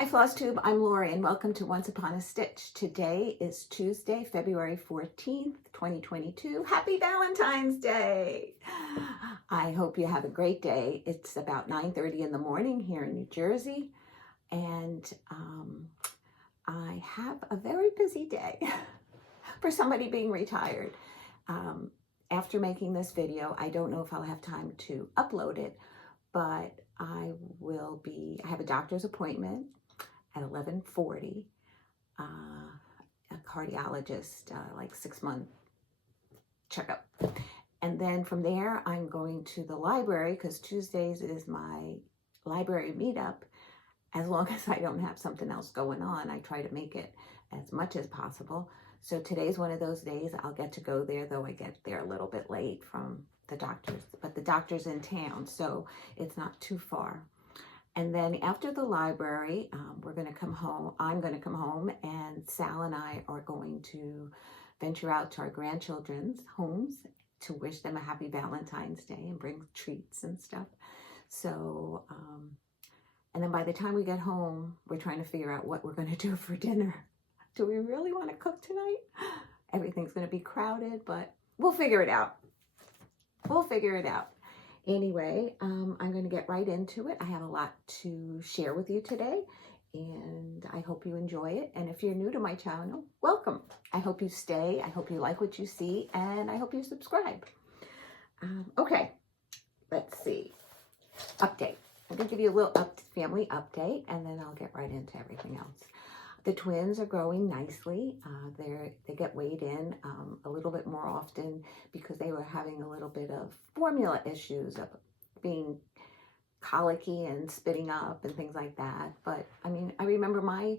Hi Flosstube, I'm Lori and welcome to Once Upon a Stitch. Today is Tuesday, February 14th, 2022. Happy Valentine's Day! I hope you have a great day. It's about 9:30 in the morning here in New Jersey and I have a very busy day for somebody being retired. After making this video, I don't know if I'll have time to upload it, but I have a doctor's appointment at 11:40, a cardiologist, like 6-month checkup. And then from there, I'm going to the library because Tuesdays is my library meetup. As long as I don't have something else going on, I try to make it as much as possible. So today's one of those days I'll get to go there, though I get there a little bit late from the doctor's, but the doctor's in town, so it's not too far. And then after the library, we're going to come home. I'm going to come home, and Sal and I are going to venture out to our grandchildren's homes to wish them a happy Valentine's Day and bring treats and stuff. So, and then by the time we get home, we're trying to figure out what we're going to do for dinner. Do we really want to cook tonight? Everything's going to be crowded, but we'll figure it out. We'll figure it out. Anyway, I'm going to get right into it. I have a lot to share with you today, and I hope you enjoy it. And if you're new to my channel, welcome. I hope you stay. I hope you like what you see, and I hope you subscribe. Okay, let's see. Update. I'm going to give you a little family update, and then I'll get right into everything else. The twins are growing nicely. They get weighed in a little bit more often because they were having a little bit of formula issues of being colicky and spitting up and things like that. But I mean, I remember my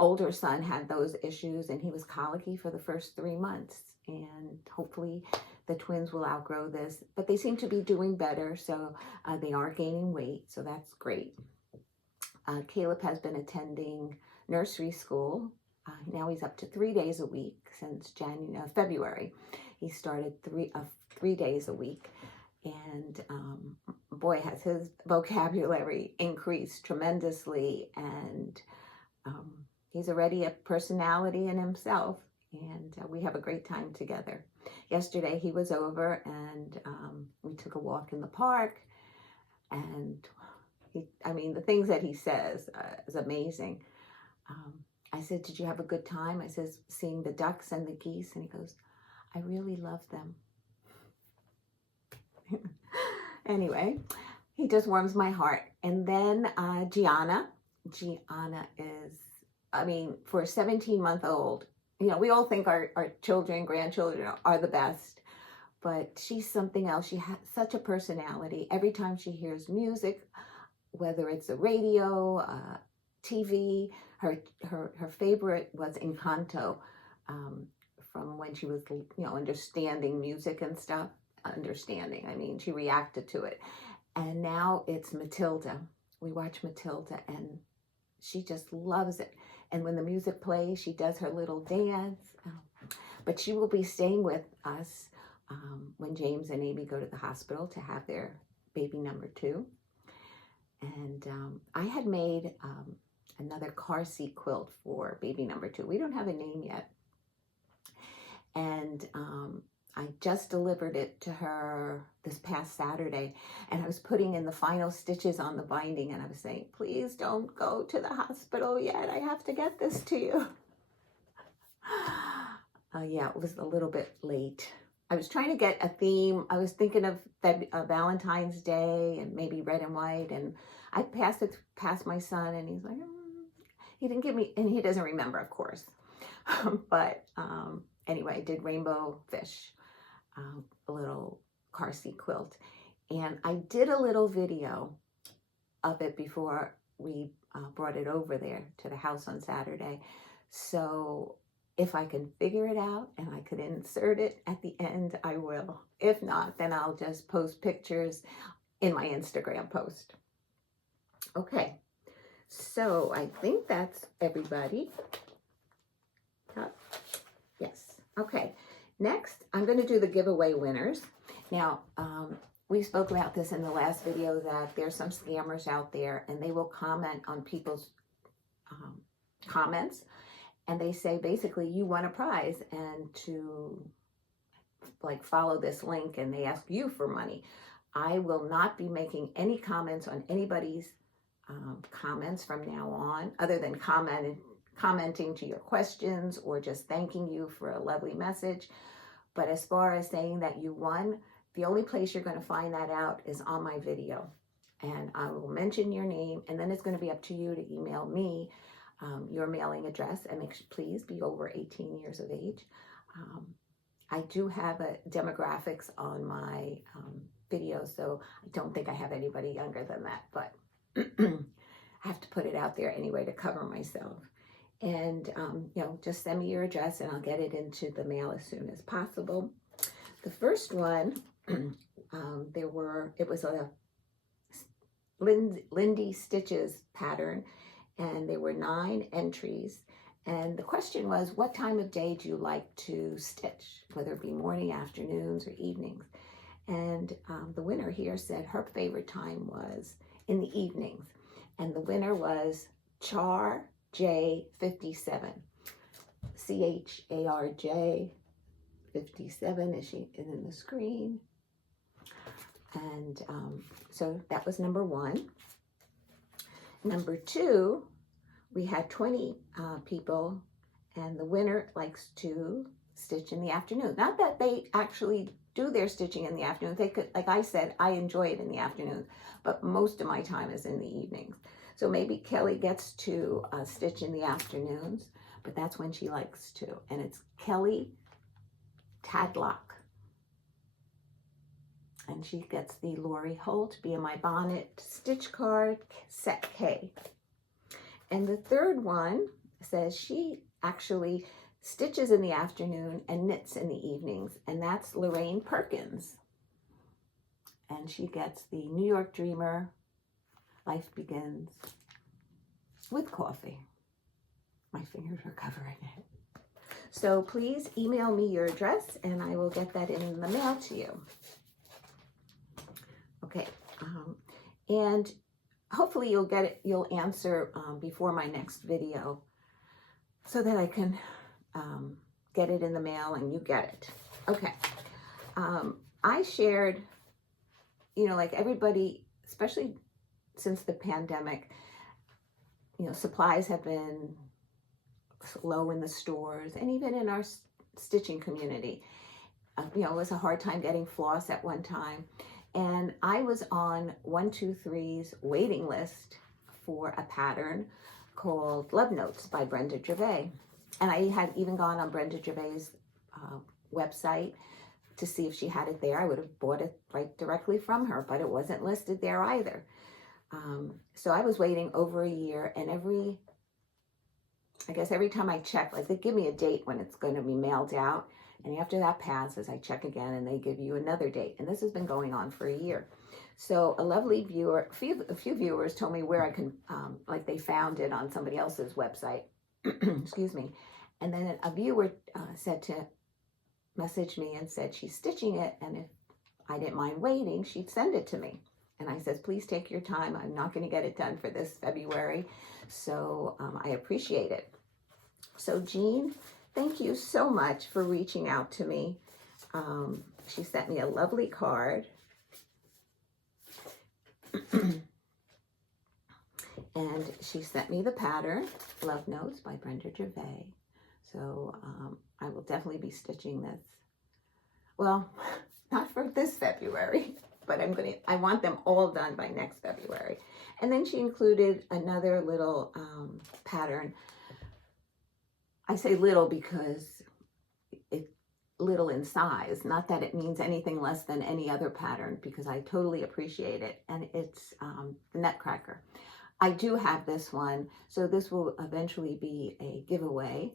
older son had those issues and he was colicky for the first 3 months. And hopefully the twins will outgrow this. But they seem to be doing better, so they are gaining weight, so that's great. Caleb has been attending nursery school. Now he's up to 3 days a week since February. He started 3 days a week. And boy, has his vocabulary increased tremendously. And he's already a personality in himself. And we have a great time together. Yesterday he was over and we took a walk in the park. And the things that he says is amazing. I said, did you have a good time? I says, seeing the ducks and the geese. And he goes, I really love them. Anyway, he just warms my heart. And then Gianna is, for a 17-month-old, we all think our children, grandchildren are the best. But she's something else. She has such a personality. Every time she hears music, whether it's a radio, TV, her favorite was Encanto, from when she was, understanding music and stuff. She reacted to it. And now it's Matilda. We watch Matilda and she just loves it. And when the music plays, she does her little dance. But she will be staying with us when James and Amy go to the hospital to have their baby number 2. And I had made another car seat quilt for baby number 2. We don't have a name yet. And I just delivered it to her this past Saturday. And I was putting in the final stitches on the binding. And I was saying, please don't go to the hospital yet. I have to get this to you. Yeah, it was a little bit late. I was trying to get a theme. I was thinking of Valentine's Day and maybe red and white. And I passed it past my son and he's like, he didn't give me, and he doesn't remember, of course. But anyway, I did rainbow fish, a little car seat quilt. And I did a little video of it before we brought it over there to the house on Saturday. So if I can figure it out and I could insert it at the end, I will. If not, then I'll just post pictures in my Instagram post. Okay, so I think that's everybody. Yes, okay. Next, I'm going to do the giveaway winners. Now, we spoke about this in the last video, that there's some scammers out there, and they will comment on people's comments, and they say basically you won a prize, and to like follow this link, and they ask you for money. I will not be making any comments on anybody's comments from now on, other than commenting to your questions or just thanking you for a lovely message. But as far as saying that you won, the only place you're going to find that out is on my video. And I will mention your name, and then it's going to be up to you to email me your mailing address, and please be over 18 years of age. I do have a demographics on my video, so I don't think I have anybody younger than that, but I have to put it out there anyway to cover myself. And, you know, just send me your address and I'll get it into the mail as soon as possible. The first one, it was a Lindy Stitches pattern, and there were 9 entries. And the question was, what time of day do you like to stitch, whether it be morning, afternoons, or evenings? And the winner here said her favorite time was in the evenings. And the winner was Char J57. CHARJ 57 is in the screen. And so that was number 1. Number 2, we had 20 people, and the winner likes to stitch in the afternoon. Not that they actually do their stitching in the afternoon. They could, like I said, I enjoy it in the afternoon, but most of my time is in the evenings. So maybe Kelly gets to stitch in the afternoons, but that's when she likes to. And it's Kelly Tadlock. And she gets the Lori Holt Be in My Bonnet stitch card, set K. And the third one says she actually stitches in the afternoon and knits in the evenings, and that's Lorraine Perkins. And she gets the New York Dreamer, Life Begins with Coffee. My fingers are covering it. So please email me your address and I will get that in the mail to you. Okay, and hopefully you'll get it, you'll answer before my next video so that I can get it in the mail and you get it. Okay, I shared, you know, like everybody, especially since the pandemic, you know, supplies have been low in the stores and even in our stitching community. You know, it was a hard time getting floss at one time. And I was on 123's waiting list for a pattern called Love Notes by Brenda Gervais. And I had even gone on Brenda Gervais' website to see if she had it there. I would have bought it right directly from her, but it wasn't listed there either. So I was waiting over a year, and I guess every time I check, like they give me a date when it's going to be mailed out. And after that passes, I check again and they give you another date. And this has been going on for a year. So a lovely viewer, a few viewers told me where I can, like they found it on somebody else's website. Excuse me. And then a viewer said to message me and said she's stitching it. And if I didn't mind waiting, she'd send it to me. And I said, please take your time. I'm not going to get it done for this February. So I appreciate it. So Jean, thank you so much for reaching out to me. She sent me a lovely card. And she sent me the pattern, Love Notes by Brenda Gervais. So I will definitely be stitching this. Well, not for this February, but I want them all done by next February. And then she included another little pattern. I say little because it's little in size, not that it means anything less than any other pattern, because I totally appreciate it. And it's the Nutcracker. I do have this one, so this will eventually be a giveaway,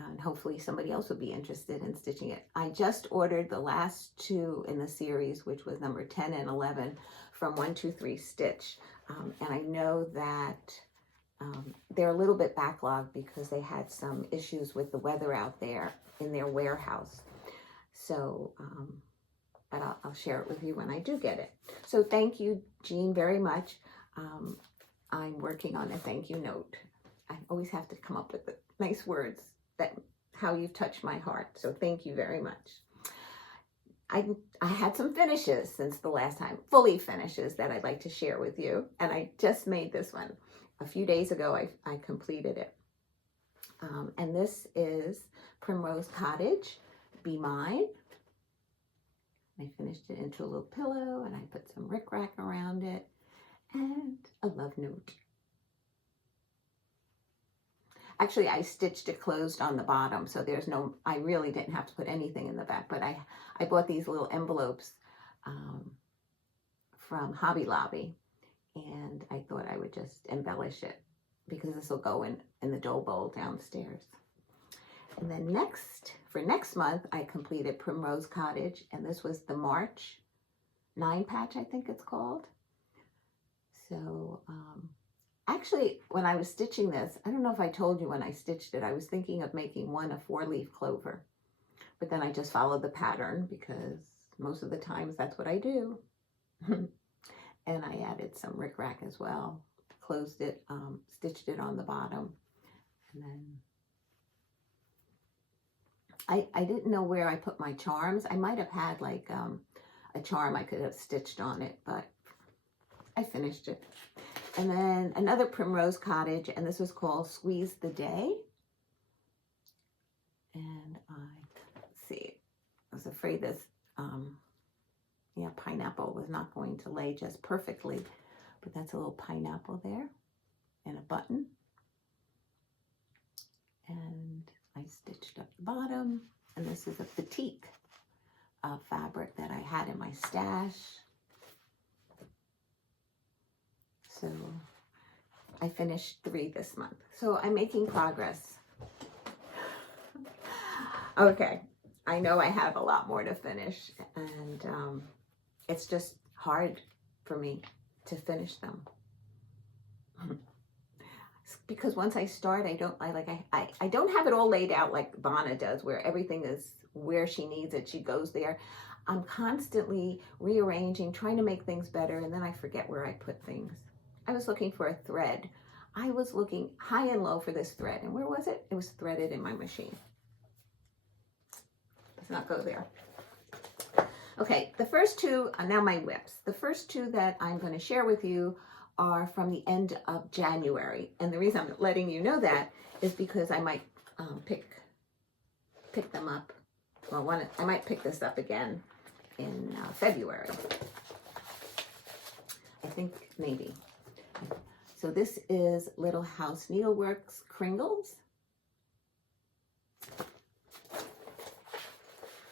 and hopefully somebody else will be interested in stitching it. I just ordered the last 2 in the series, which was number 10 and 11 from 123 Stitch. And I know that they're a little bit backlogged because they had some issues with the weather out there in their warehouse. So but I'll share it with you when I do get it. So thank you, Jean, very much. I'm working on a thank you note. I always have to come up with the nice words that how you've touched my heart. So thank you very much. I had some finishes since the last time, fully finishes that I'd like to share with you. And I just made this one. A few days ago, I completed it. And this is Primrose Cottage, Be Mine. I finished it into a little pillow and I put some rickrack around it and a love note. Actually, I stitched it closed on the bottom, so there's no, I really didn't have to put anything in the back, but I bought these little envelopes from Hobby Lobby, and I thought I would just embellish it because this will go in the dough bowl downstairs. And then for next month, I completed Primrose Cottage, and this was the March 9 patch, I think it's called. So, actually, when I was stitching this, I don't know if I told you when I stitched it, I was thinking of making one a 4-leaf clover. But then I just followed the pattern because most of the times that's what I do. And I added some rickrack as well. Closed it, stitched it on the bottom. And then I didn't know where I put my charms. I might have had like a charm I could have stitched on it, but I finished it. And then another Primrose Cottage, and this was called Squeeze the Day. And let's see, I was afraid this, pineapple was not going to lay just perfectly, but that's a little pineapple there and a button. And I stitched up the bottom, and this is a batik fabric that I had in my stash. So I finished 3 this month. So I'm making progress. Okay, I know I have a lot more to finish, and it's just hard for me to finish them. Because once I start, I don't have it all laid out like Bonna does, where everything is where she needs it, she goes there. I'm constantly rearranging, trying to make things better, and then I forget where I put things. I was looking for a thread. I was looking high and low for this thread, and where was it? It was threaded in my machine. Let's not go there. Okay, the first 2 are now my whips. The first 2 that I'm going to share with you are from the end of January. And the reason I'm letting you know that is because I might pick them up. Well, I might pick this up again in February. I think maybe. So this is Little House Needleworks Kringles.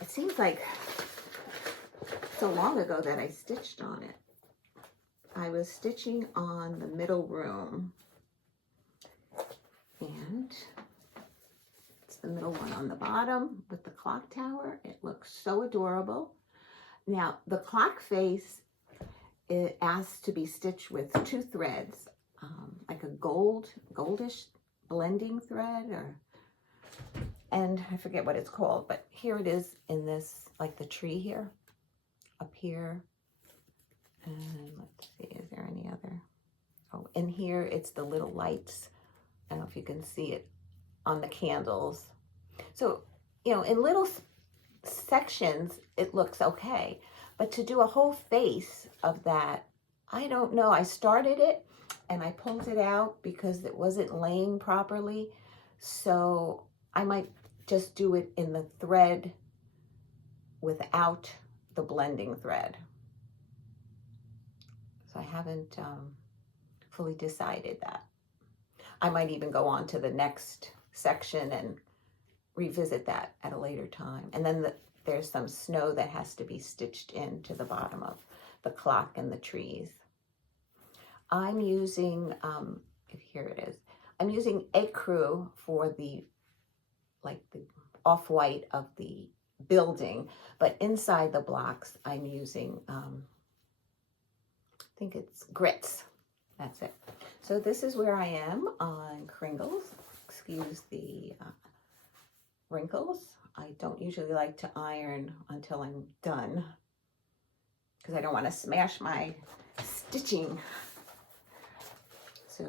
It seems like so long ago that I stitched on it. I was stitching on the middle room, and it's the middle one on the bottom with the clock tower. It looks so adorable. Now the clock face, it asks to be stitched with 2 threads, like a goldish blending thread, and I forget what it's called, but here it is in this, like the tree here, up here. And let's see, is there any other? Oh, in here, it's the little lights. I don't know if you can see it on the candles. So, in little sections, it looks okay. But to do a whole face of that, I don't know. I started it and I pulled it out because it wasn't laying properly. So I might just do it in the thread without the blending thread. So I haven't fully decided that. I might even go on to the next section and revisit that at a later time. And then there's some snow that has to be stitched into the bottom of the clock and the trees. I'm using, here it is. I'm using ecru for the off-white of the building, but inside the blocks, I'm using, I think it's grits. That's it. So this is where I am on Kringles. Excuse the wrinkles. I don't usually like to iron until I'm done. because I don't want to smash my stitching. So,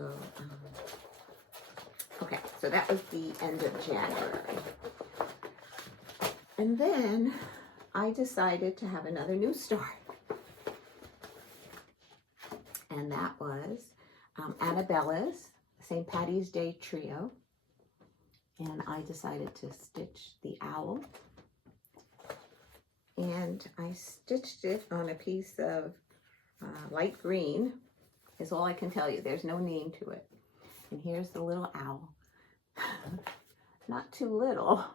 okay, so that was the end of January. And then I decided to have another new start. And that was Annabella's St. Patty's Day Trio. And I decided to stitch the owl. And I stitched it on a piece of light green, is all I can tell you. There's no name to it. And here's the little owl. Not too little.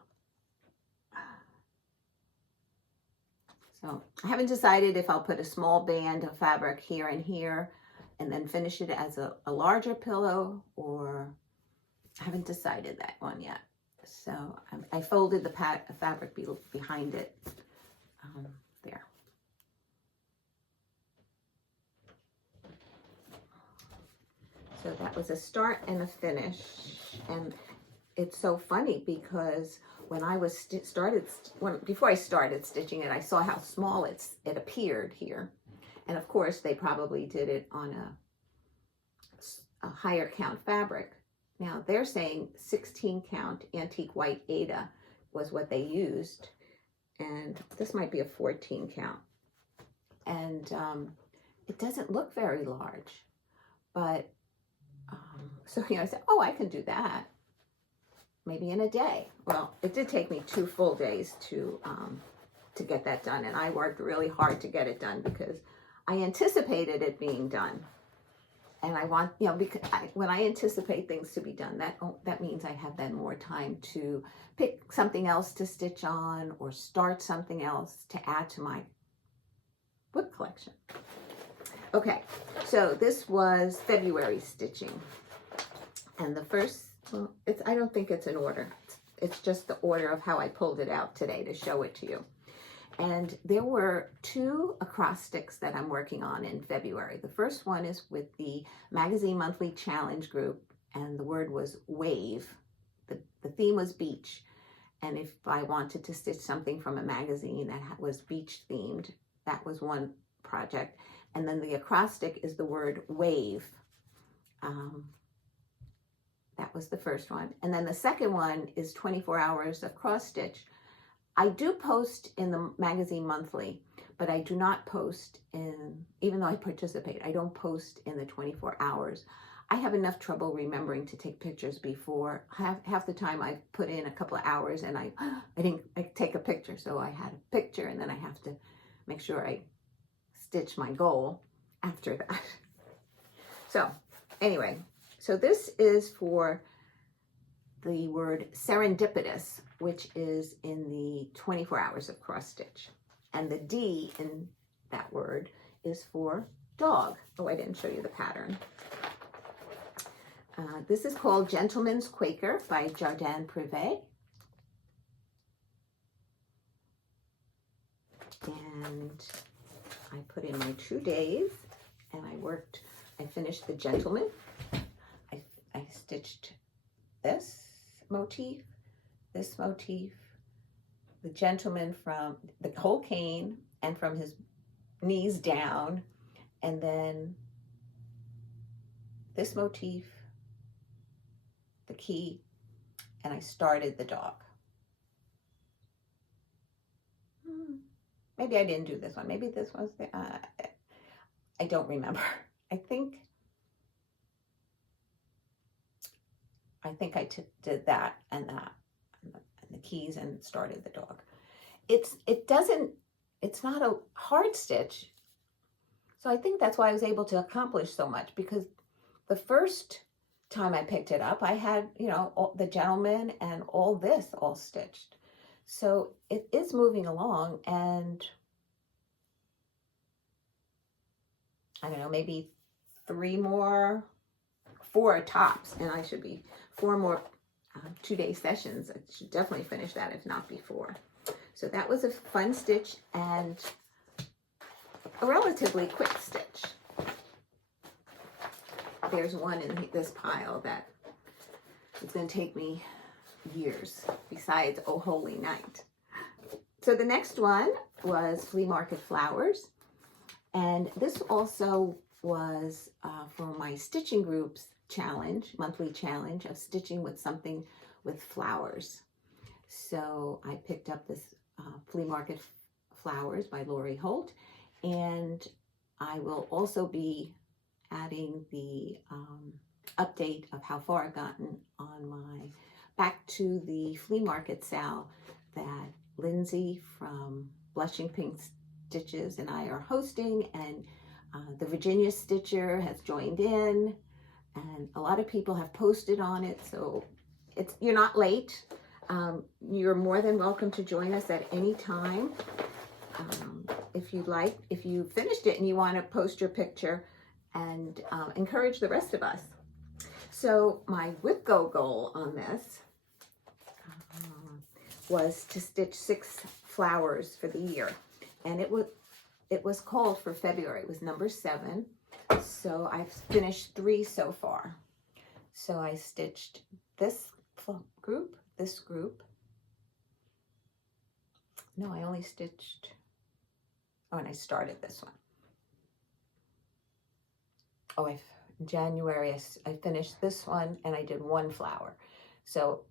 So I haven't decided if I'll put a small band of fabric here and here and then finish it as a larger pillow, or I haven't decided that one yet. So I folded the fabric behind it there. So that was a start and a finish. And it's so funny because when I was before I started stitching it, I saw how small it appeared here. And of course, they probably did it on a higher count fabric. Now they're saying 16 count antique white Aida was what they used. And this might be a 14 count. And it doesn't look very large. But, so I said, oh, I can do that. Maybe in a day. Well, it did take me 2 full days to get that done. And I worked really hard to get it done because I anticipated it being done. And I want, because when I anticipate things to be done, that means I have then more time to pick something else to stitch on or start something else to add to my book collection. Okay, so this was February stitching. And the first, well, I don't think it's an order. It's just the order of how I pulled it out today to show it to you. And there were 2 acrostics that I'm working on in February. The first one is with the Magazine Monthly Challenge group, and the word was wave. The theme was beach. And if I wanted to stitch something from a magazine that was beach themed, that was one project. And then the acrostic is the word wave. That was the first one. And then the second one is 24 hours of cross stitch. I do post in the Magazine Monthly, but I do not post even though I participate, I don't post in the 24 hours. I have enough trouble remembering to take pictures before. Half the time I put in a couple of hours and I didn't take a picture. So I had a picture and then I have to make sure I stitch my goal after that. So anyway, so this is for the word serendipitous, which is in the 24 hours of cross stitch. And the D in that word is for dog. Oh, I didn't show you the pattern. This is called Gentleman's Quaker by Jardin Privé. And I put in my 2 days and I finished the gentleman. I stitched this motif, the gentleman from the whole cane and from his knees down, and then this motif, the key, and I started the dog. Maybe I didn't do this one. Maybe this was the, I don't remember. I think I did that and that, and the keys, and started the dog. It's not a hard stitch. So I think that's why I was able to accomplish so much, because the first time I picked it up, I had, the gentleman and all this all stitched. So it is moving along, and I don't know, maybe 4 tops, and I should be 4 more 2-day sessions. I should definitely finish that, if not before. So that was a fun stitch and a relatively quick stitch. There's one in this pile that is going to take me years, besides Oh Holy Night. So the next one was Flea Market Flowers. And this also was for my stitching group's challenge, monthly challenge of stitching with something with flowers. So I picked up this Flea Market Flowers by Lori Holt, and I will also be adding the update of how far I've gotten on my back to the flea market sale that Lindsay from Blushing Pink Stitches and I are hosting, and the Virginia Stitcher has joined in, and a lot of people have posted on it, so you're not late. You're more than welcome to join us at any time. If you'd like, if you finished it and you want to post your picture and encourage the rest of us. So my whip go goal on this was to stitch 6 flowers for the year, and it was called for February. It was number 7, so I've finished 3 so far. So I stitched this group, this group. No, I only stitched, oh, and I started this one. Oh, in January, I finished this one, and I did 1 flower. So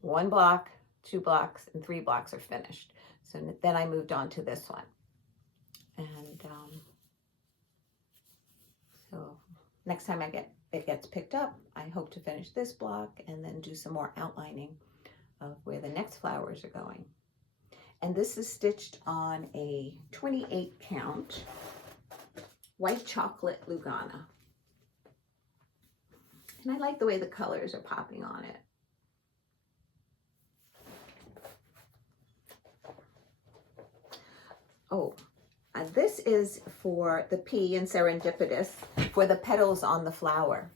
1 block, 2 blocks, and 3 blocks are finished. So then I moved on to this one. And so next time it gets picked up, I hope to finish this block and then do some more outlining of where the next flowers are going. And this is stitched on a 28 count white chocolate Lugana. And I like the way the colors are popping on it. Oh, this is for the P in Serendipitous, for the petals on the flower.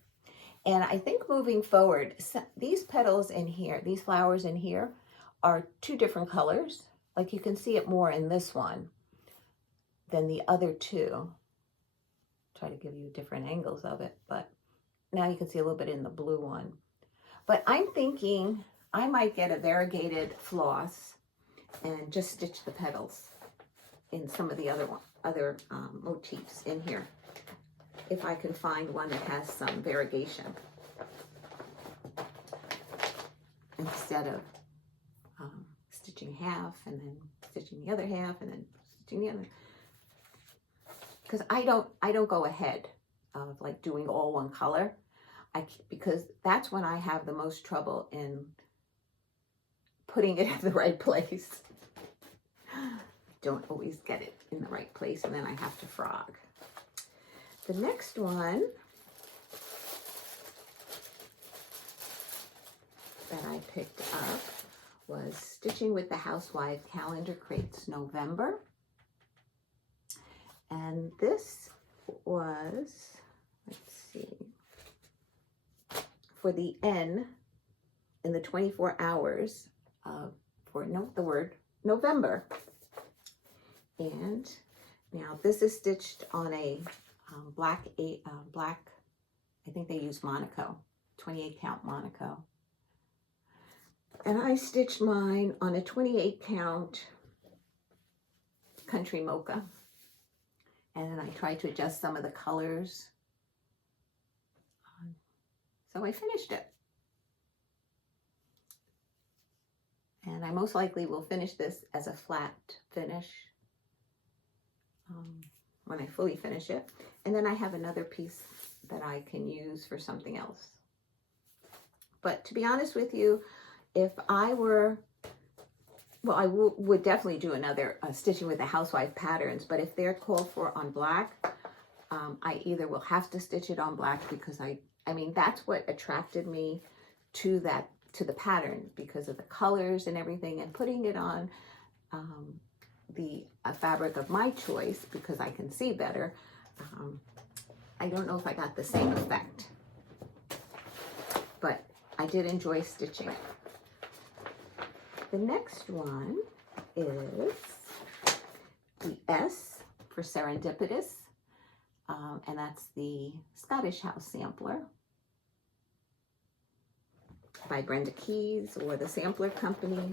And I think moving forward, these petals in here, these flowers in here, are 2 different colors. Like you can see it more in this one than the other 2. Try to give you different angles of it, but now you can see a little bit in the blue one. But I'm thinking I might get a variegated floss and just stitch the petals in some of the other motifs in here, if I can find one that has some variegation, instead of stitching half and then stitching the other half and then stitching the other. Because I don't go ahead of like doing all one color, because that's when I have the most trouble in putting it in the right place. Don't always get it in the right place, and then I have to frog. The next one that I picked up was Stitching with the Housewife Calendar Crates November. And this was, let's see, for the N in the 24 hours for November. And now this is stitched on a black, I think they use Monaco, 28 count Monaco. And I stitched mine on a 28 count Country Mocha. And then I tried to adjust some of the colors. So I finished it. And I most likely will finish this as a flat finish when I fully finish it. And then I have another piece that I can use for something else. But to be honest with you, if I were, well, I would definitely do another Stitching with the Housewife patterns, but if they're called for on black, I either will have to stitch it on black, because I mean, that's what attracted me to the pattern, because of the colors and everything, and putting it on a fabric of my choice because I can see better. I don't know if I got the same effect, but I did enjoy stitching it. The next one is the S for Serendipitous, and that's the Scottish House Sampler by Brenda Keys, or the Sampler Company.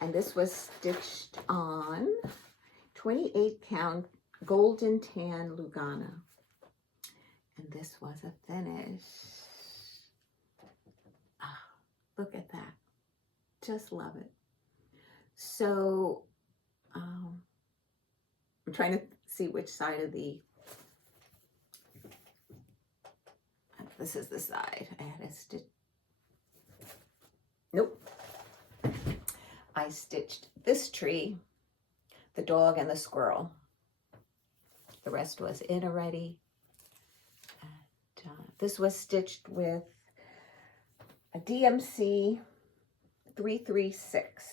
And this was stitched on 28 count Golden Tan Lugana. And this was a finish. Ah, look at that. Just love it. So I'm trying to see which side of the, this is the side. I had to stitch. Nope. I stitched this tree, the dog and the squirrel. The rest was in already. And, this was stitched with a DMC 336.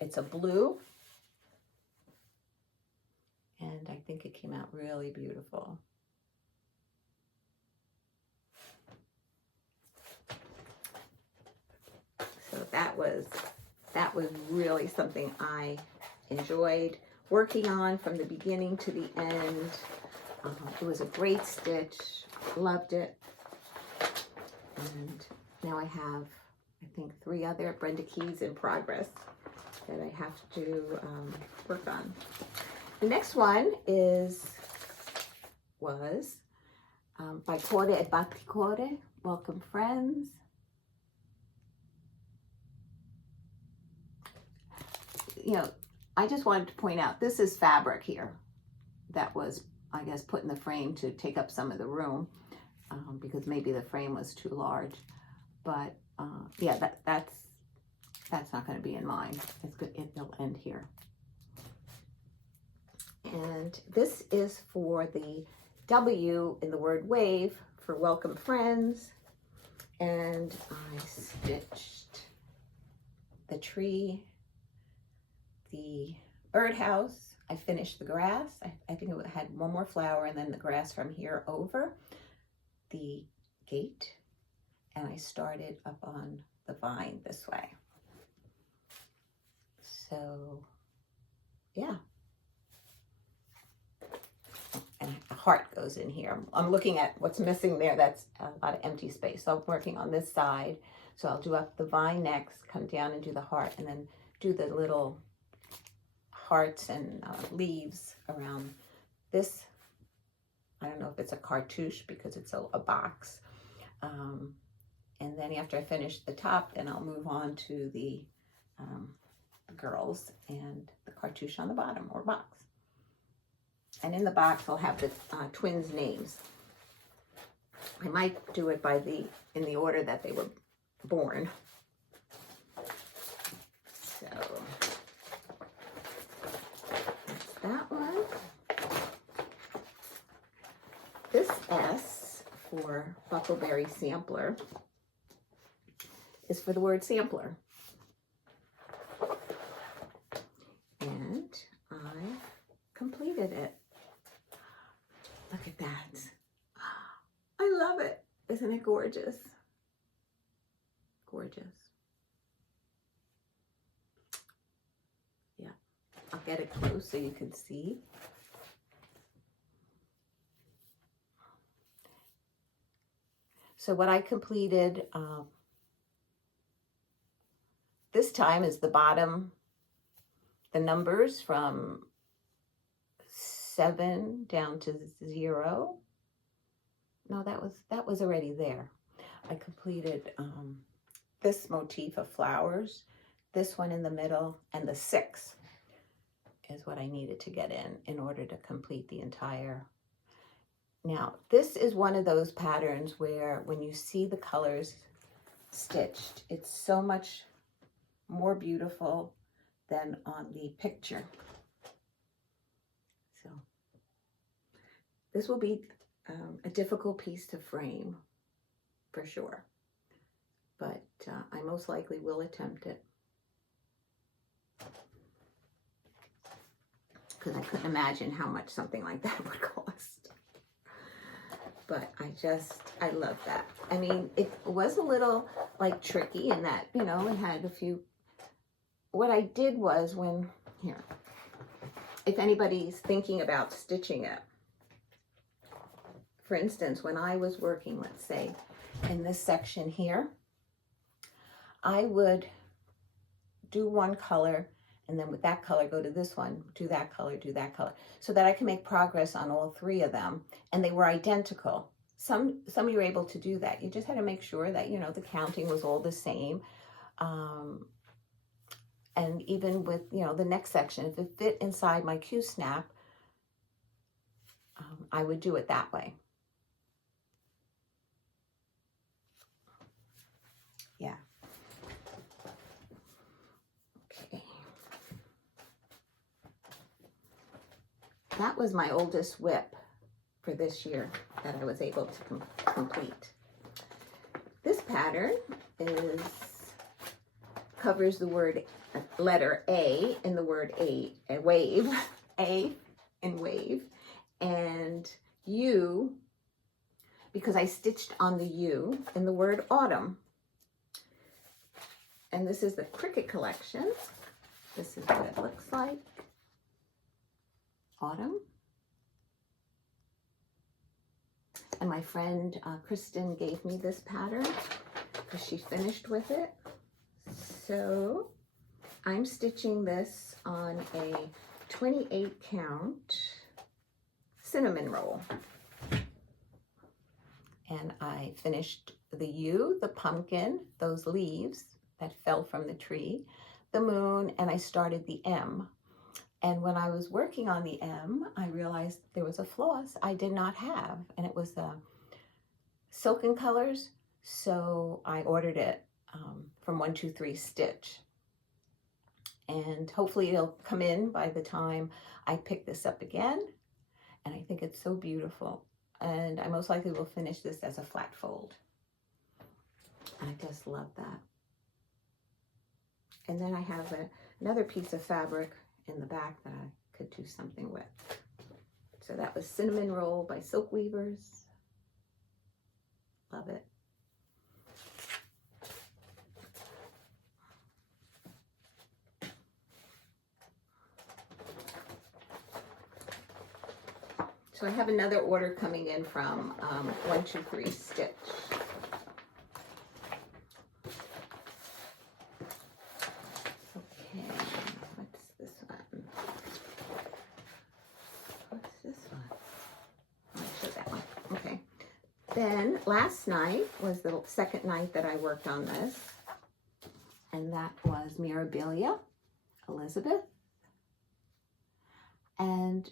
It's a blue. And I think it came out really beautiful. So that was really something I enjoyed working on from the beginning to the end. It was a great stitch, loved it. And now I have, I think, 3 other Brenda keys in progress that I have to work on. The next one was by Cuore e Batticuore, Welcome Friends. You know, I just wanted to point out, this is fabric here that was, I guess, put in the frame to take up some of the room because maybe the frame was too large. But yeah, that's not going to be in mine. It's good. It'll end here. And this is for the W in the word wave for Welcome Friends. And I stitched the tree, the birdhouse. I finished the grass. I think it had one more flower and then the grass from here over. The gate. And I started up on the vine this way. So, yeah. And a heart goes in here. I'm looking at what's missing there. That's a lot of empty space. So I'm working on this side. So I'll do up the vine next, come down and do the heart, and then do the little hearts and leaves around this. I don't know if it's a cartouche because it's a box. And then after I finish the top, then I'll move on to the girls and the cartouche on the bottom, or box. And in the box, I'll have the twins' names. I might do it in the order that they were born. So that's that one. This S for Buckleberry Sampler is for the word sampler. And I completed it. Look at that. I love it. Isn't it gorgeous? Gorgeous. Yeah, I'll get it close so you can see. So what I completed this time is the bottom, the numbers from 7 down to 0. No, that was already there. I completed this motif of flowers, this one in the middle, and the 6 is what I needed to get in order to complete the entire. Now, this is one of those patterns where when you see the colors stitched, it's so much more beautiful than on the picture. So this will be a difficult piece to frame for sure, but I most likely will attempt it because I couldn't imagine how much something like that would cost. But I love that. I mean, it was a little like tricky in that, you know, it had a few. What I did was if anybody's thinking about stitching it, for instance, when I was working, let's say, in this section here, I would do one color and then with that color go to this one, do that color, do that color, so that I can make progress on all three of them. And they were identical. Some you were able to do that. You just had to make sure that, you know, the counting was all the same. And even with, you know, the next section, if it fit inside my Q-snap, I would do it that way. Yeah. Okay. That was my oldest whip for this year that I was able to complete. This pattern covers the word letter A in the word wave, A in wave, and U, because I stitched on the U in the word autumn. And this is the Cricket collection. This is what it looks like. Autumn. And my friend Kristen gave me this pattern because she finished with it. So I'm stitching this on a 28 count cinnamon roll. And I finished the U, the pumpkin, those leaves that fell from the tree, the moon, and I started the M. And when I was working on the M, I realized there was a floss I did not have, and it was silken colors. So I ordered it from 123 Stitch. And hopefully it'll come in by the time I pick this up again. And I think it's so beautiful. And I most likely will finish this as a flat fold. I just love that. And then I have another piece of fabric in the back that I could do something with. So that was Cinnamon Roll by Silk Weavers. Love it. So I have another order coming in from 123 Stitch. Okay, what's this one? What's this one? I'll show that one. Okay. Then last night was the second night that I worked on this, and that was Mirabilia, Elizabeth. And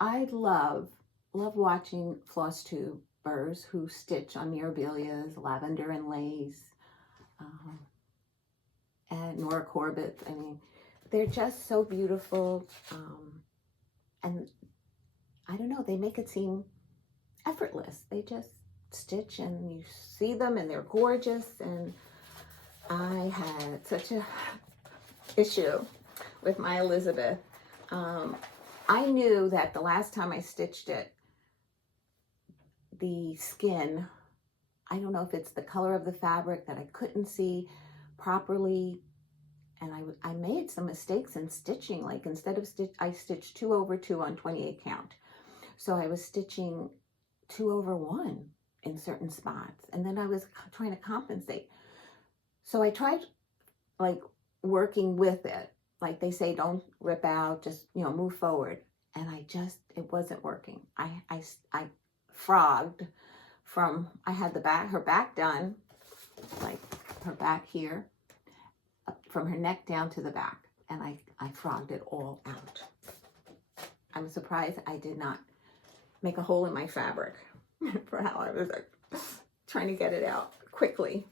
I love watching Flosstubers who stitch on Mirabilias, Lavender and Lace, and Nora Corbett. I mean, they're just so beautiful. And I don't know, they make it seem effortless. They just stitch and you see them and they're gorgeous. And I had such a issue with my Elizabeth. I knew that the last time I stitched it, the skin, I don't know if it's the color of the fabric that I couldn't see properly, and I made some mistakes in stitching. Like instead of I stitched 2 over 2 on 28 count. So I was stitching 2 over 1 in certain spots, and then I was trying to compensate. So I tried like working with it. Like they say, don't rip out, just, you know, move forward. And it wasn't working. I frogged from, I had her back done, like her back here, up from her neck down to the back. And I frogged it all out. I'm surprised I did not make a hole in my fabric for how I was like, trying to get it out quickly.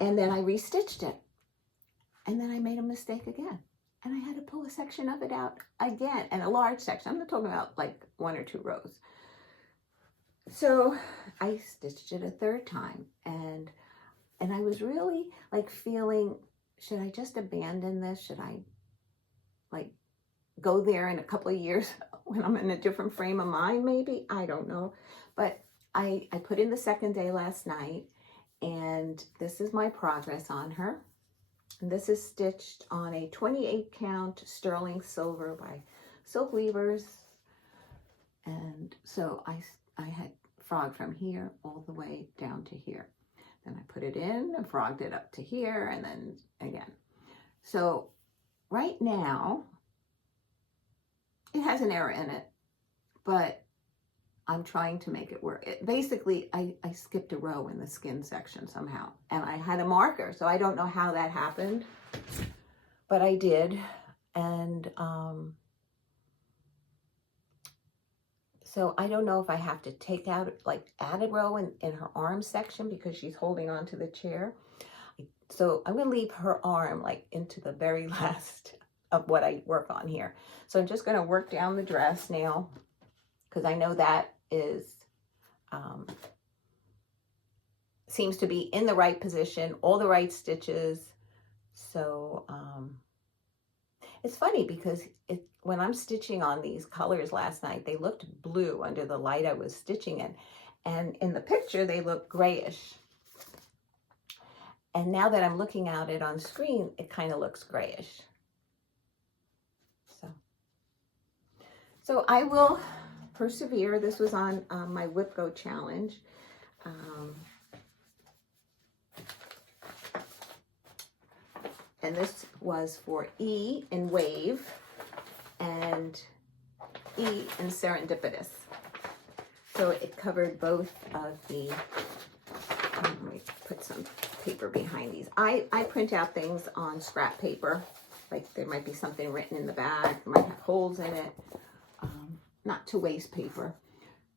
And then I restitched it. And then I made a mistake again. And I had to pull a section of it out again. And a large section. I'm not talking about like 1 or 2 rows. So I stitched it a third time. And I was really like feeling, should I just abandon this? Should I like go there in a couple of years when I'm in a different frame of mind maybe? I don't know. But I put in the second day last night. And this is my progress on her. And this is stitched on a 28 count sterling silver by Silk Weavers. And so I had frogged from here all the way down to here. Then I put it in and frogged it up to here and then again. So right now, it has an error in it, but I'm trying to make it work. Basically, I skipped a row in the skin section somehow, and I had a marker, so I don't know how that happened, but I did. And so I don't know if I have to take out, like, add a row in her arm section because she's holding on to the chair. So I'm going to leave her arm like into the very last of what I work on here. So I'm just going to work down the dress now, because I know that is seems to be in the right position, all the right stitches. So it's funny because when I'm stitching on these colors last night, they looked blue under the light I was stitching in, and in the picture they look grayish. And now that I'm looking at it on screen, it kind of looks grayish. So I will persevere. This was on my Whip Go challenge. And this was for E in Wave and E in Serendipitous. So it covered both of the, let me put some paper behind these. I print out things on scrap paper. Like there might be something written in the bag, it might have holes in it, not to waste paper.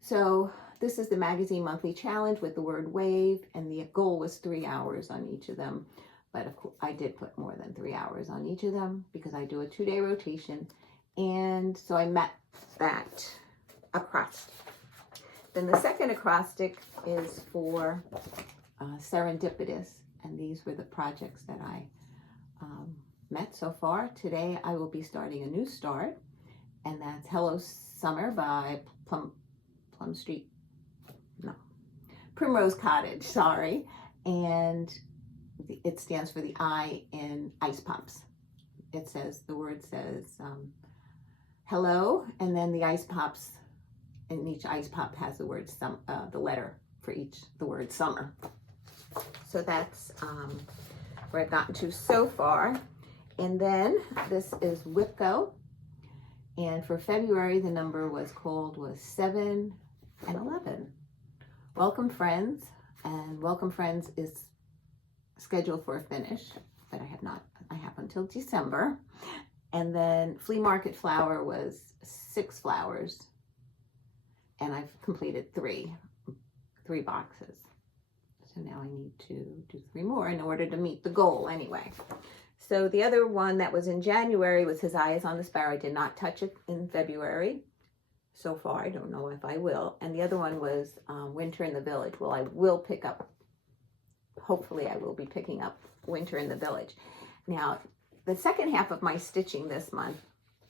So this is the magazine monthly challenge with the word wave, and the goal was 3 hours on each of them. But of course, I did put more than 3 hours on each of them because I do a 2-day rotation. And so I met that acrostic. Then the second acrostic is for Serendipitous. And these were the projects that I met so far. Today I will be starting a new start. And that's Hello Summer by Primrose Cottage, sorry. And it stands for the I in Ice Pops. It says, the word says hello, and then the ice pops, and each ice pop has the word the letter for each, the word summer. So that's where I've gotten to so far. And then this is Whip Go. And for February, the number was 7 and 11. Welcome Friends, and Welcome Friends is scheduled for a finish, but I have until December. And then Flea Market Flower was 6 flowers, and I've completed three boxes. So now I need to do 3 more in order to meet the goal anyway. So the other one that was in January was His Eye is on the Sparrow. I did not touch it in February so far. I don't know if I will. And the other one was Winter in the Village. Well, I will pick up, hopefully I will be picking up Winter in the Village. Now, the second half of my stitching this month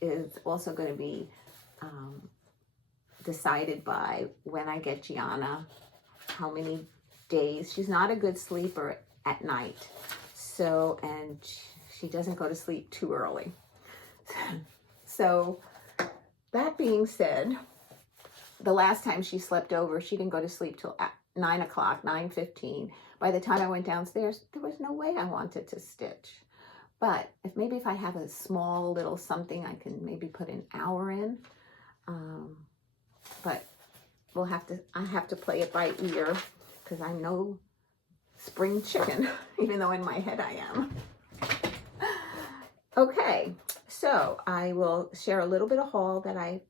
is also going to be decided by when I get Gianna, how many days. She's not a good sleeper at night. So, and she doesn't go to sleep too early. So that being said, the last time she slept over, she didn't go to sleep till 9 o'clock, 9:15. By the time I went downstairs, there was no way I wanted to stitch. But if I have a small little something, I can maybe put an hour in. But I have to play it by ear, because I'm no spring chicken, even though in my head I am. Okay, so I will share a little bit of haul that I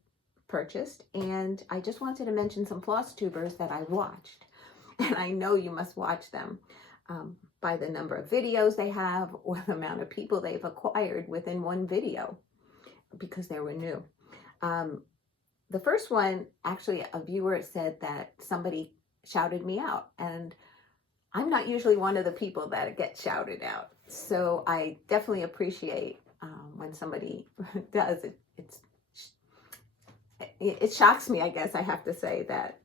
purchased, and I just wanted to mention some Flosstubers that I watched, and I know you must watch them by the number of videos they have or the amount of people they've acquired within one video because they were new. The first one, actually, a viewer said that somebody shouted me out, and I'm not usually one of the people that get shouted out. So I definitely appreciate when somebody does it. It shocks me, I guess I have to say, that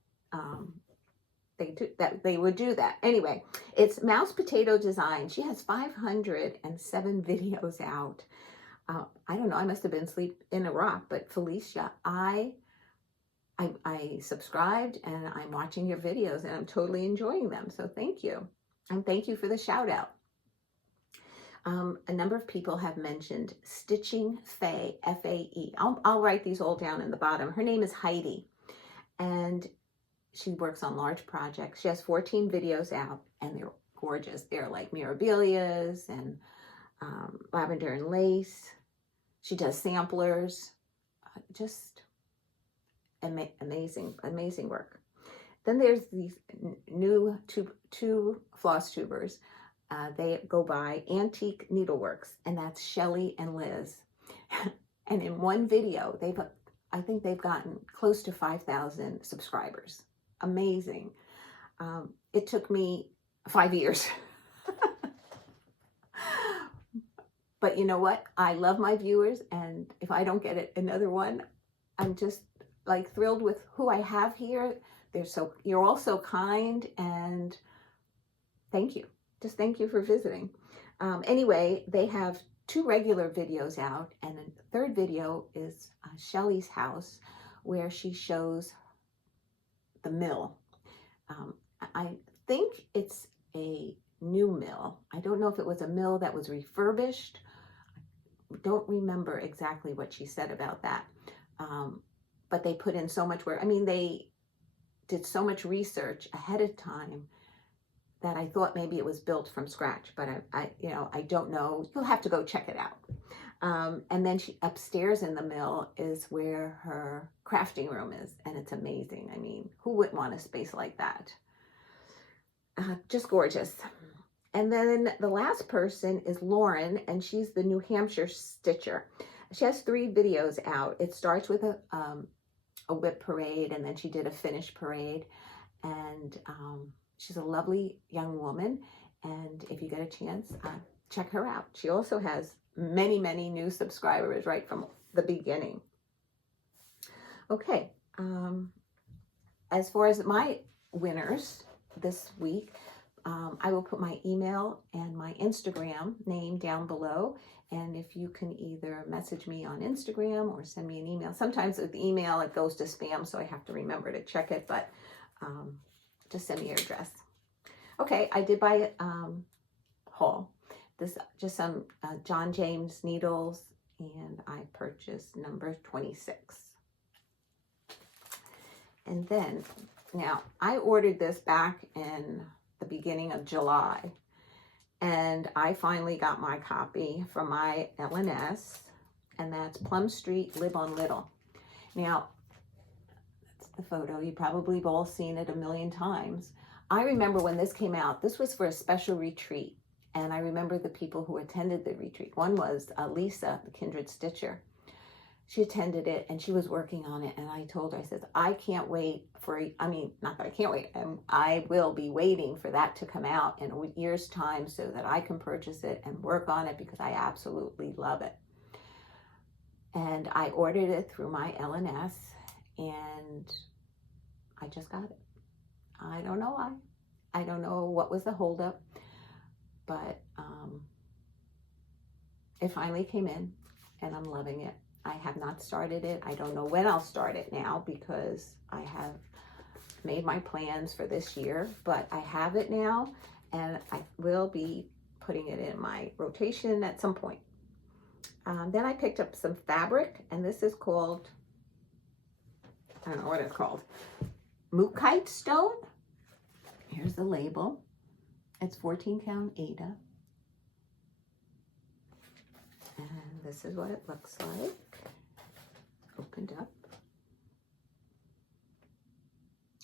they would do that. Anyway, it's Mouse Potato Design. She has 507 videos out. I don't know, I must have been asleep in a rock, but Felicia, I subscribed and I'm watching your videos and I'm totally enjoying them. So thank you. And thank you for the shout out. A number of people have mentioned Stitching Faye, F-A-E. I'll write these all down in the bottom. Her name is Heidi, and she works on large projects. She has 14 videos out, and they're gorgeous. They're like mirabilias and lavender and lace. She does samplers. Just amazing work. Then there's these new two Flosstubers. They go by Antique Needleworks, and that's Shelly and Liz. And in one video, I think they've gotten close to 5,000 subscribers. Amazing. It took me 5 years. But you know what? I love my viewers, and if I don't get another one, I'm just like thrilled with who I have here. You're all so kind, and thank you. Just thank you for visiting. Anyway, they have 2 regular videos out, and the third video is Shelly's house, where she shows the mill. I think it's a new mill. I don't know if it was a mill that was refurbished. I don't remember exactly what she said about that. But they put in so much work. I mean, they did so much research ahead of time that I thought maybe it was built from scratch, but I don't know. You'll have to go check it out. And then upstairs in the mill is where her crafting room is, and it's amazing. I mean, who wouldn't want a space like that? Just gorgeous. And then the last person is Lauren, and she's the New Hampshire stitcher. She has 3 videos out. It starts with a whip parade, and then she did a finish parade, and she's a lovely young woman, and if you get a chance, check her out. She also has many new subscribers right from the beginning. Okay, as far as my winners this week, I will put my email and my Instagram name down below, and if you can either message me on Instagram or send me an email. Sometimes with the email it goes to spam, so I have to remember to check it, but just send me your address. Okay, I did buy a haul. This just some John James needles, and I purchased number 26. And then, now I ordered this back in the beginning of July, and I finally got my copy from my LNS, and that's Plum Street, Live on Little. Now, that's the photo. You probably have all seen it a million times. I remember when this came out, this was for a special retreat, and I remember the people who attended the retreat. One was Lisa, the Kindred Stitcher. She attended it, and she was working on it, and I told her, I said, I can't wait for, not that I can't wait, I will be waiting for that to come out in a year's time so that I can purchase it and work on it, because I absolutely love it. And I ordered it through my LNS, and I just got it. I don't know why. I don't know what was the holdup, but it finally came in, and I'm loving it. I have not started it. I don't know when I'll start it now, because I have made my plans for this year, but I have it now, and I will be putting it in my rotation at some point. Then I picked up some fabric, and this is called, I don't know what it's called, Mookaite stone. Here's the label. It's 14 count Aida. And this is what it looks like. Opened up.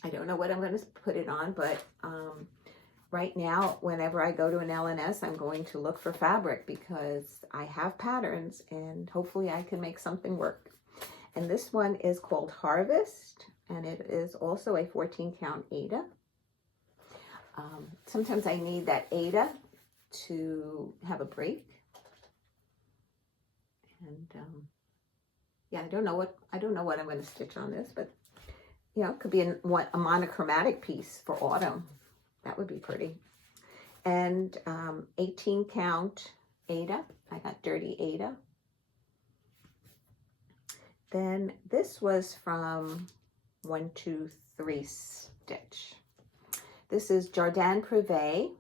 I don't know what I'm going to put it on, but right now, whenever I go to an LNS, I'm going to look for fabric, because I have patterns, and hopefully I can make something work. And this one is called Harvest, and it is also a 14 count Aida. Sometimes I need that Aida to have a break. And yeah, I don't know what I'm going to stitch on this, but you know, it could be a monochromatic piece for autumn. That would be pretty. And 18 count Aida. I got dirty Aida. Then this was from 123 Stitch. This is Jardin Privé.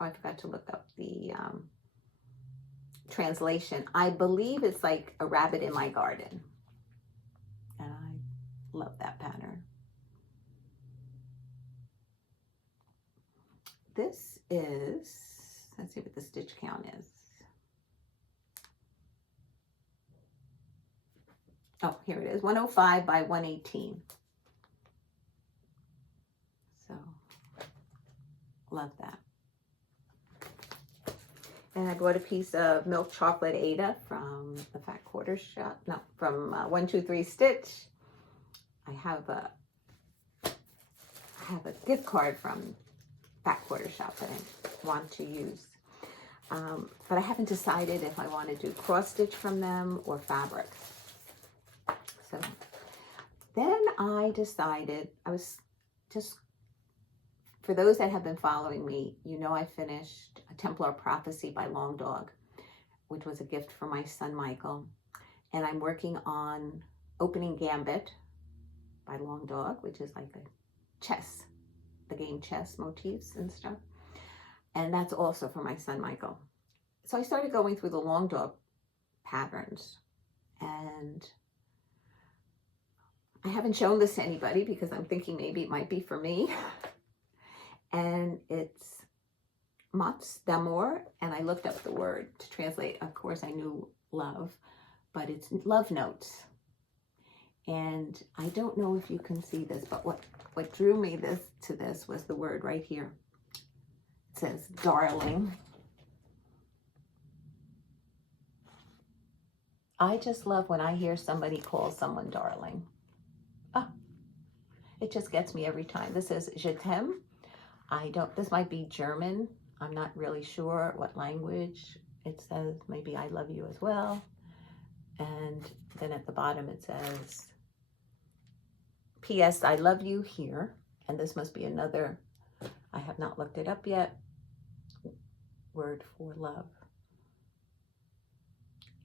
Oh, I forgot to look up the translation. I believe it's like a rabbit in my garden. And I love that pattern. This is, let's see what the stitch count is. Oh, here it is, 105 by 118. So, love that. And I bought a piece of milk chocolate Ada from the Fat Quarter Shop. No, from 123 Stitch. I have a gift card from Fat Quarter Shop that I want to use. But I haven't decided if I want to do cross stitch from them or fabric. So then I decided, I was just, for those that have been following me, you know I finished A Templar Prophecy by Long Dog, which was a gift for my son Michael. And I'm working on Opening Gambit by Long Dog, which is like a chess, the game chess motifs and stuff. And that's also for my son Michael. So I started going through the Long Dog patterns, and I haven't shown this to anybody because I'm thinking maybe it might be for me. And it's Mots d'amour, and I looked up the word to translate. Of course, I knew love, but it's love notes. And I don't know if you can see this, but what drew me to this was the word right here. It says darling. I just love when I hear somebody call someone darling. Oh, it just gets me every time. This is Je t'aime. This might be German. I'm not really sure what language. It says maybe I love you as well. And then at the bottom it says, P.S. I love you here. And this must be another, I have not looked it up yet, word for love.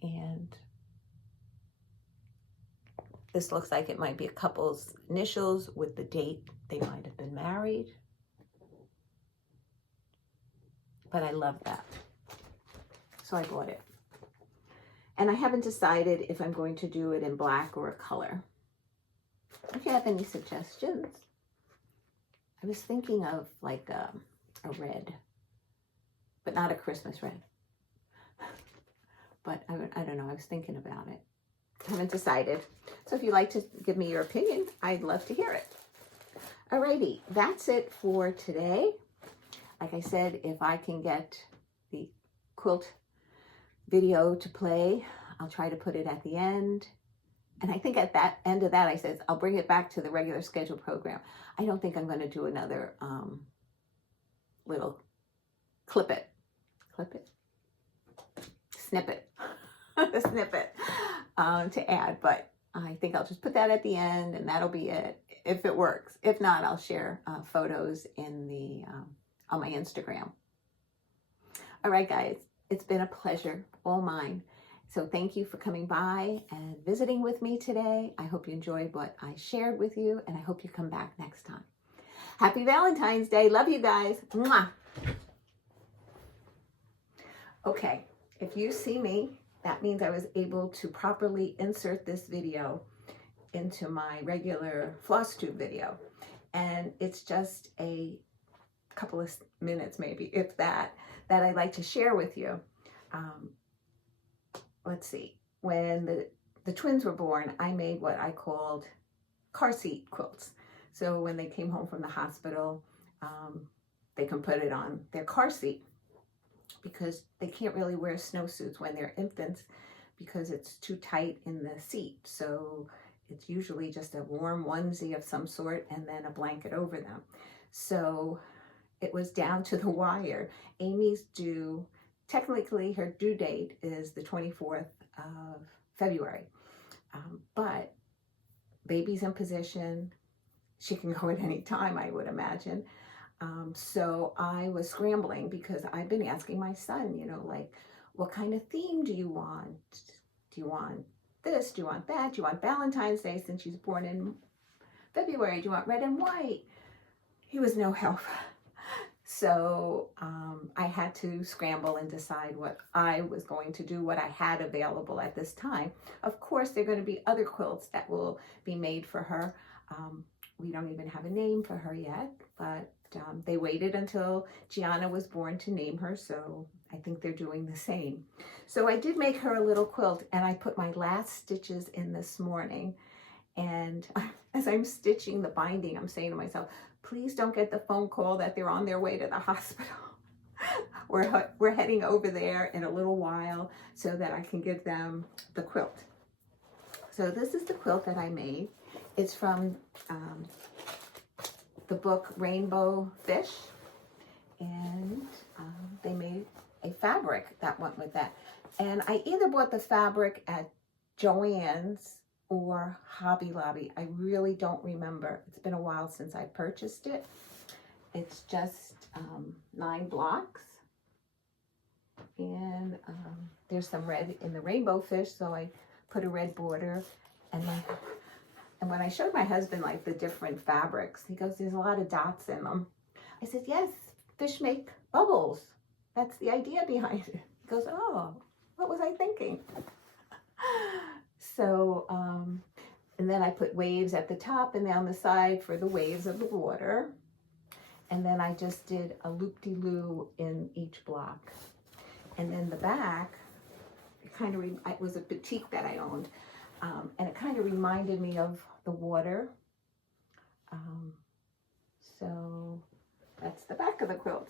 And this looks like it might be a couple's initials with the date they might have been married. But I love that. So I bought it. And I haven't decided if I'm going to do it in black or a color. If you have any suggestions. I was thinking of like a red, but not a Christmas red. But I don't know, I was thinking about it. I haven't decided. So if you'd like to give me your opinion, I'd love to hear it. Alrighty, that's it for today. Like I said, if I can get the quilt video to play, I'll try to put it at the end. And I think at that end of that, I said, I'll bring it back to the regular schedule program. I don't think I'm going to do another little snippet to add, but I think I'll just put that at the end and that'll be it if it works. If not, I'll share photos in the on my Instagram. All right, guys, it's been a pleasure, all mine. So thank you for coming by and visiting with me today. I hope you enjoyed what I shared with you, and I hope you come back next time. Happy Valentine's Day. Love you guys. Mwah. Okay, if you see me, that means I was able to properly insert this video into my regular Flosstube video. And it's just a couple of minutes, maybe, if that I'd like to share with you. Let's see, when the twins were born, I made what I called car seat quilts. So when they came home from the hospital, they can put it on their car seat because they can't really wear snowsuits when they're infants because it's too tight in the seat. So it's usually just a warm onesie of some sort and then a blanket over them. So it was down to the wire. Amy's technically her due date is the 24th of February, but baby's in position. She can go at any time, I would imagine. So I was scrambling because I've been asking my son, like, what kind of theme do you want? Do you want this? Do you want that? Do you want Valentine's Day since she's born in February? Do you want red and white? He was no help. So I had to scramble and decide what I was going to do, what I had available at this time. Of course, there are going to be other quilts that will be made for her. We don't even have a name for her yet, but they waited until Gianna was born to name her, so I think they're doing the same. So I did make her a little quilt, and I put my last stitches in this morning. And as I'm stitching the binding, I'm saying to myself, please don't get the phone call that they're on their way to the hospital. We're heading over there in a little while so that I can give them the quilt. So this is the quilt that I made. It's from the book Rainbow Fish, and they made a fabric that went with that. And I either bought the fabric at Joann's or Hobby Lobby. I really don't remember. It's been a while since I purchased it. It's just 9 blocks. And there's some red in the Rainbow Fish, so I put a red border. And when I showed my husband like the different fabrics, he goes, there's a lot of dots in them. I said, yes, fish make bubbles. That's the idea behind it. He goes, oh, what was I thinking? So, and then I put waves at the top and down the side for the waves of the water. And then I just did a loop-de-loo in each block. And then the back, it was a boutique that I owned. And it kind of reminded me of the water. So that's the back of the quilt.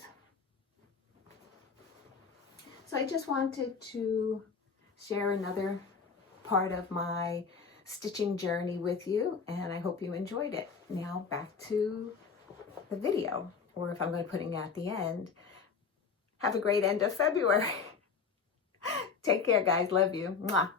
So I just wanted to share another part of my stitching journey with you, and I hope you enjoyed it. Now back to the video, or if I'm going to put it at the end, have a great end of February. Take care, guys. Love you. Mwah.